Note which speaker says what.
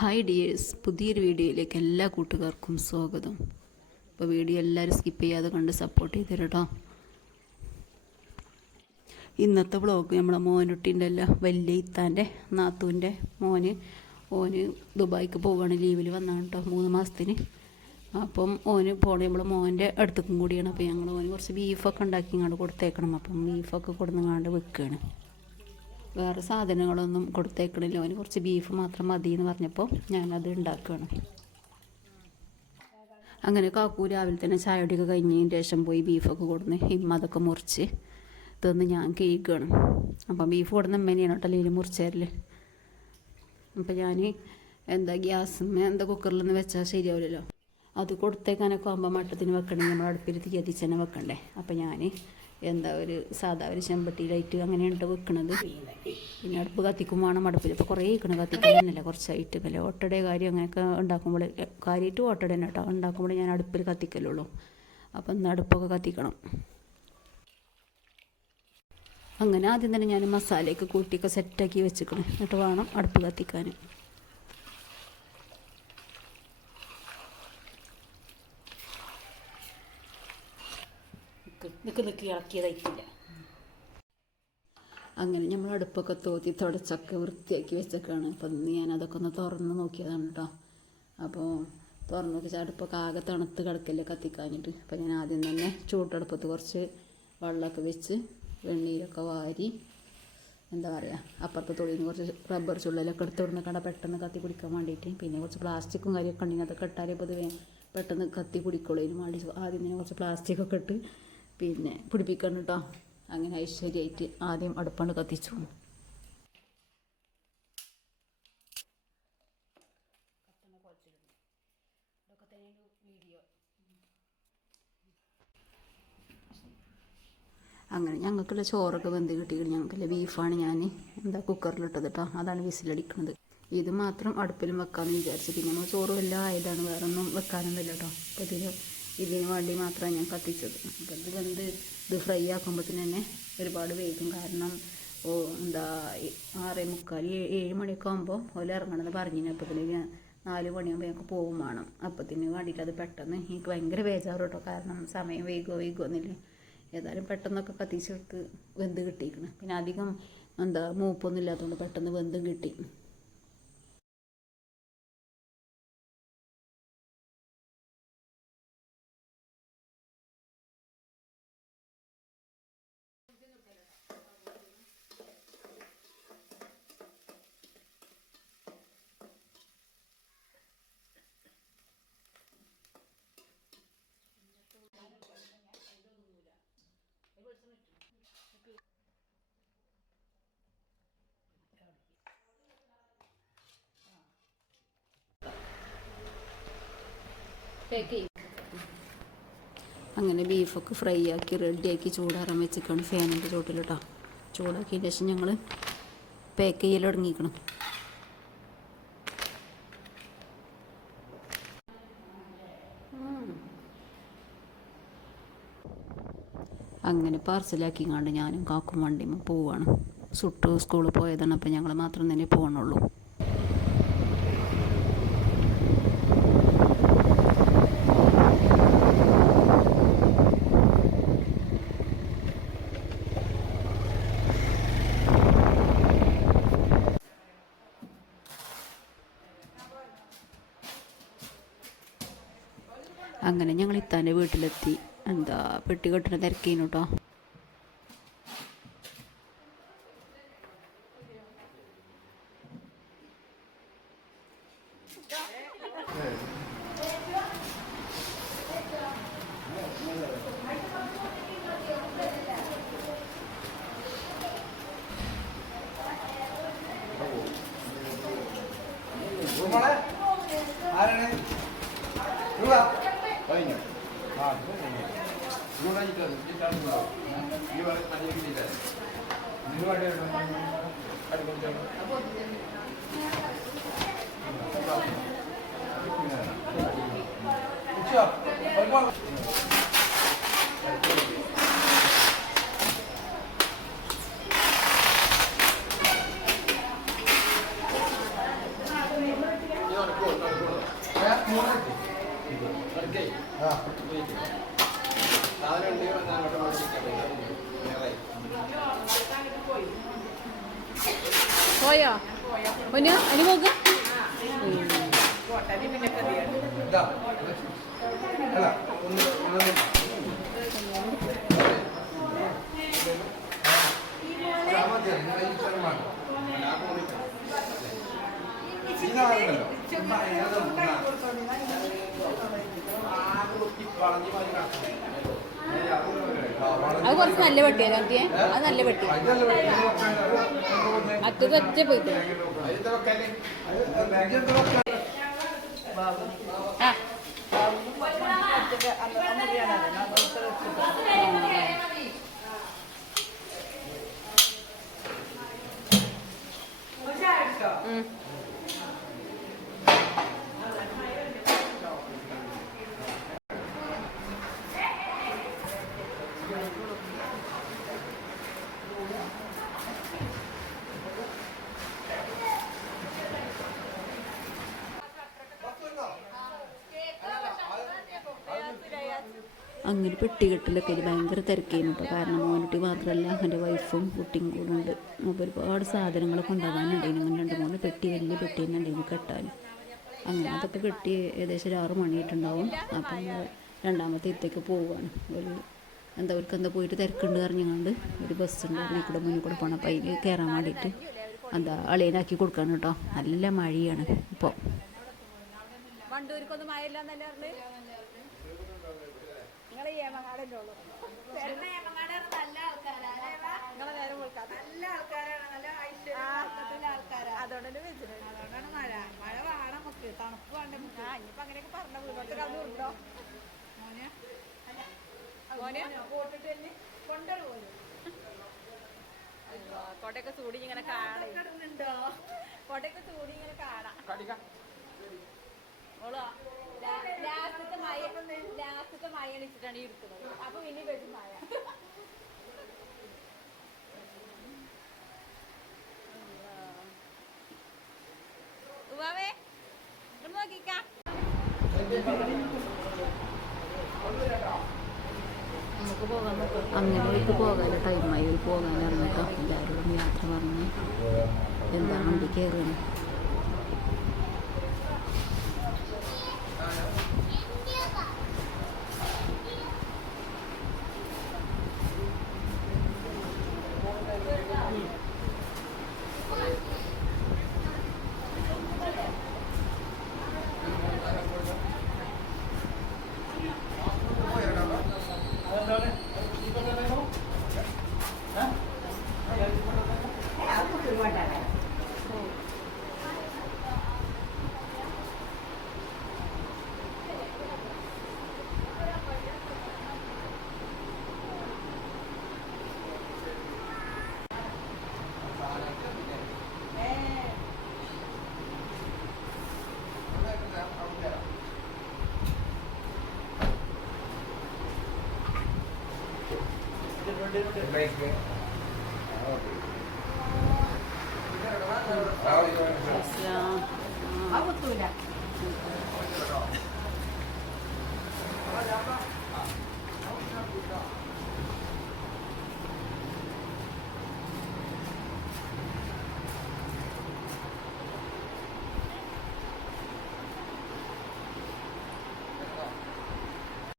Speaker 1: Hi dears പുതിയൊരു വീഡിയോയിലേക്ക് എല്ലാ കൂട്ടുകാർക്കും സ്വാഗതം. അപ്പോൾ വീഡിയോ എല്ലാവരും സ്കിപ്പ് ചെയ്യാതെ കണ്ട് സപ്പോർട്ട് ചെയ്ത് കേട്ടോ ഇന്നത്തെ വ്ളോഗ് നമ്മളെ മോനുട്ടിന്റെ അല്ല വലിയ ഇത്താന്റെ നാത്തൂന്റെ മോന്. ഓന് ദുബായിക്ക് പോവുകയാണ് ലീവിൽ വന്നാണ് കേട്ടോ മൂന്ന് മാസത്തിന്. അപ്പം ഓന് പോണ നമ്മളെ മോന്റെ അടുത്തേക്കും കൂടിയാണ്. അപ്പോൾ ഞങ്ങൾ ഓന് കുറച്ച് ബീഫൊക്കെ ഉണ്ടാക്കി ഇങ്ങോട്ട് കൊടുത്തേക്കണം. അപ്പം ബീഫൊക്കെ കൊടുന്നങ്ങാണ്ട് വെക്കുകയാണ് വേറെ സാധനങ്ങളൊന്നും കൊടുത്തേക്കണില്ല. അവന് കുറച്ച് ബീഫ് മാത്രം മതി എന്ന് പറഞ്ഞപ്പോൾ ഞാനത് ഉണ്ടാക്കുകയാണ് അങ്ങനെ കാക്കു രാവിലെ തന്നെ ചായയൊടിയൊക്കെ കഴിഞ്ഞതിന് ശേഷം പോയി ബീഫൊക്കെ കൊടുന്ന് ഇമ്മ അതൊക്കെ മുറിച്ച് തന്ന് ഞാൻ കേൾക്കുകയാണ് അപ്പം ബീഫ് കൊടുന്ന അമ്മേനെയാണ് കേട്ടോ അല്ലെങ്കിൽ മുറിച്ച് തരൽ. അപ്പം ഞാൻ എന്താ ഗ്യാസ് എന്താ കുക്കറിലൊന്ന് വെച്ചാൽ ശരിയാവില്ലല്ലോ. അത് കൊടുത്തേക്കാനൊക്കെ ആകുമ്പോൾ മട്ടത്തിന് വെക്കണേ നമ്മൾ അടുപ്പിൽ തീ തന്നെ വെക്കണ്ടേ. അപ്പം ഞാൻ എന്താ ഒരു സാധാ ഒരു ചെമ്പട്ടി ലൈറ്റ് അങ്ങനെയാണ് കേട്ടോ വെക്കണത്. പിന്നെ അടുപ്പ് കത്തിക്കും വേണം അടുപ്പിൽ ഇപ്പോൾ കുറേ ഇരിക്കണം കത്തിക്കുന്നില്ല കുറച്ചായിട്ട് അല്ലേ? ഓട്ടയുടെ കാര്യം അങ്ങനെയൊക്കെ ഉണ്ടാക്കുമ്പോൾ കാര്യമായിട്ട് ഓട്ടയുടെ തന്നെ കേട്ടോ ഉണ്ടാക്കുമ്പോൾ ഞാൻ അടുപ്പിൽ കത്തിക്കലുള്ളൂ. അപ്പം ഇന്ന് അടുപ്പൊക്കെ കത്തിക്കണം. അങ്ങനെ ആദ്യം തന്നെ ഞാൻ മസാലയൊക്കെ കൂട്ടിയൊക്കെ സെറ്റാക്കി വെച്ചിക്കണം. എന്നിട്ട് വേണം അടുപ്പ് കത്തിക്കാൻ നിൽക്ക് നിൽക്കി അങ്ങനെ നമ്മൾ അടുപ്പൊക്കെ തോത്തി തുടച്ചൊക്കെ വൃത്തിയാക്കി വെച്ചൊക്കെയാണ്. അപ്പം ഞാൻ അതൊക്കെ ഒന്ന് തുറന്ന് നോക്കിയതാണ് കേട്ടോ അപ്പോൾ തുറന്ന് നോക്കി അടുപ്പൊക്കെ ആകെ തണുത്ത് കിടക്കല്ലേ കത്തിക്കാഞ്ഞിട്ട്. അപ്പം ഞാൻ ആദ്യം തന്നെ ചൂട്ടടുപ്പത്ത് കുറച്ച് വെള്ളമൊക്കെ വെച്ച് വെണ്ണീരൊക്കെ വാരി എന്താ പറയുക അപ്പുറത്തെ തൊഴിൽ കുറച്ച് റബ്ബർ ചുള്ളലൊക്കെ എടുത്ത് വിടുന്ന കണ്ട പെട്ടെന്ന് കത്തി പിടിക്കാൻ വേണ്ടിയിട്ട് പിന്നെ കുറച്ച് പ്ലാസ്റ്റിക്കും കാര്യമൊക്കെ ഉണ്ടെങ്കിൽ അതൊക്കെ ഇട്ടാലേ പൊതുവേ പെട്ടെന്ന് കത്തി പിടിക്കുള്ളൂ വേണ്ടി ആദ്യം തന്നെ കുറച്ച് പ്ലാസ്റ്റിക്കൊക്കെ ഇട്ട് പിന്നെ പിടിപ്പിക്കണം കേട്ടോ അങ്ങനെ ഐശ്വര്യമായിട്ട് ആദ്യം അടുപ്പാണ് കത്തിച്ചു. അങ്ങനെ ഞങ്ങൾക്കുള്ള ചോറൊക്കെ വെന്ത് കിട്ടിയിട്ട് ഞങ്ങൾക്കുള്ള ബീഫാണ് ഞാൻ എന്താ കുക്കറിലിട്ടത് കേട്ടോ അതാണ് വിസിലടിക്കുന്നത് ഇത് മാത്രം അടുപ്പിലും വെക്കാമെന്ന് വിചാരിച്ചു. പിന്നെ നമ്മൾ ചോറ് എല്ലാം ആയതാണ്. വേറൊന്നും വെക്കാനൊന്നുമില്ല കേട്ടോ അപ്പോൾ ഇതിന് ഇതിന് വേണ്ടി മാത്രമാണ് ഞാൻ കത്തിച്ചത്. അപ്പം ഇത് വെന്ത് ഇത് ഫ്രൈ ആക്കുമ്പോഴത്തേന് തന്നെ ഒരുപാട് വൈകും കാരണം ഓ എന്താ ആറേ മുക്കാൽ ഏഴ് മണിയൊക്കെ ആകുമ്പോൾ ഓല ഇറങ്ങണമെന്ന് പറഞ്ഞു അപ്പത്തിന് നാല് മണിയാകുമ്പോൾ ഞങ്ങൾക്ക് പോകും വേണം. അപ്പത്തിന് വേണ്ടിയിട്ട് അത് പെട്ടെന്ന് എനിക്ക് ഭയങ്കര ബേജാറ് കേട്ടോ. കാരണം സമയം വൈകുമോ വൈകുമോ എന്നില്ല. ഏതായാലും പെട്ടെന്നൊക്കെ കത്തിച്ചെടുത്ത് വെന്ത് കിട്ടിയിരിക്കണം പിന്നെ അധികം എന്താ മൂപ്പൊന്നും ഇല്ലാത്തതുകൊണ്ട് പെട്ടെന്ന് വെന്തും കിട്ടി. അങ്ങനെ ബീഫൊക്കെ ഫ്രൈ ആക്കി റെഡിയാക്കി ചൂടാറാൻ വെച്ചിക്കാണ് ഫാനിന്റെ ചോട്ടിൽ കേട്ടോ ചൂടാക്കിയതിന് ശേഷം ഞങ്ങൾ പാക്ക് ചെയ്യൽ തുടങ്ങിക്കണം അങ്ങനെ പാർസലാക്കി കണ്ട് ഞാനും കാക്കും വണ്ടിയും പോവാണ്. സുട്ടു സ്കൂളിൽ പോയതാണ് അപ്പം ഞങ്ങൾ മാത്രം തന്നെ പോകണുള്ളൂ അങ്ങനെ ഞങ്ങൾ ഇത്താന്റെ വീട്ടിലെത്തി. എന്താ പെട്ടി കെട്ടണ തിരക്കീനു കേട്ടോ
Speaker 2: ആരാണ്? Aynen. Abi. Yola gidelim. Gidelim. Yuvarlak hadi gidelim. Yuvarlak hadi gidelim. Uçak. Uçak. Yeah, more.
Speaker 1: പോയോ?
Speaker 2: ഒന്ന് ഒന്ന് ആ, മതി.
Speaker 1: അത് കുറച്ച് നല്ല വെട്ടിയാ അത് നല്ല വെട്ടി അറ്റത് ഒറ്റ പോയിട്ട്. ആ. ഉം. അങ്ങനെ പെട്ടികെട്ടിലൊക്കെ ഇത് ഭയങ്കര തിരക്കേനു. കേട്ടോ കാരണം മോനുട്ടി മാത്രമല്ല അവന്റെ വൈഫും കുട്ടിയും കൂടെ ഉണ്ട്. അപ്പോൾ ഒരുപാട് സാധനങ്ങളൊക്കെ ഉണ്ടാകാനുണ്ടായിരുന്നു അങ്ങനെ രണ്ട് മൂന്ന് പെട്ടി വലിയ പെട്ടി തന്നെ ഉണ്ടായിരുന്നു കെട്ടാൻ. അങ്ങനെ അതൊക്കെ കെട്ടി ഏകദേശം ഒരു ആറ് മണിയായിട്ടുണ്ടാവും. അപ്പം രണ്ടാമത്തെ ഇത്തേക്ക് പോവുകയാണ് ഒരു എന്താ അവർക്ക് എന്താ പോയിട്ട് തിരക്കുണ്ട് അറിഞ്ഞുകൊണ്ട് ഒരു ബസ്സുണ്ട് അതിനെ കൂടെ മുന്നിൽ കൂടെ പോകണം അപ്പം അതിൽ കയറാൻ വേണ്ടിയിട്ട് എന്താ അളിയനാക്കി കൊടുക്കാണ് കേട്ടോ. നല്ല മഴയാണ് ഇപ്പോൾ
Speaker 3: വണ്ടൂർക്കൊന്നും മഴയില്ല എന്നല്ലേ ഏമങ്ങാടല്ലേ ഉള്ളൂ നല്ല ആൾക്കാരാണ് നല്ല ആൾക്കാരാണ് അതുകൊണ്ടല്ലേ വെച്ചത് അതുകൊണ്ടാണ് മഴ മഴ വേണം നമുക്ക് തണുപ്പ് വേണ്ട നമുക്ക് ആ ഇനിയിപ്പോ അങ്ങനെയൊക്കെ പറഞ്ഞ അത് ഉണ്ടോ മോനെ മോനെ കൊണ്ടുവരു പോലും കോട്ടയൊക്കെ ചൂടി ഇങ്ങനെ കാണുന്നുണ്ടോ കോട്ടയൊക്കെ ചൂടി ഇങ്ങനെ കാണാം ഓളോ ലാസ്റ്റത്തെ ഇങ്ങോട്ട് നോക്കിക്കാ.
Speaker 1: അങ്ങനെ അവർക്ക് പോകാനുള്ള ടൈമായി പോകാൻ ഇറങ്ങിക്കാം യാത്ര പറഞ്ഞ് എന്താണ് വണ്ടി കയറുകയാണ്
Speaker 2: ആ, ഓക്കെ.
Speaker 3: ആ കുത്തൂല
Speaker 2: ആ,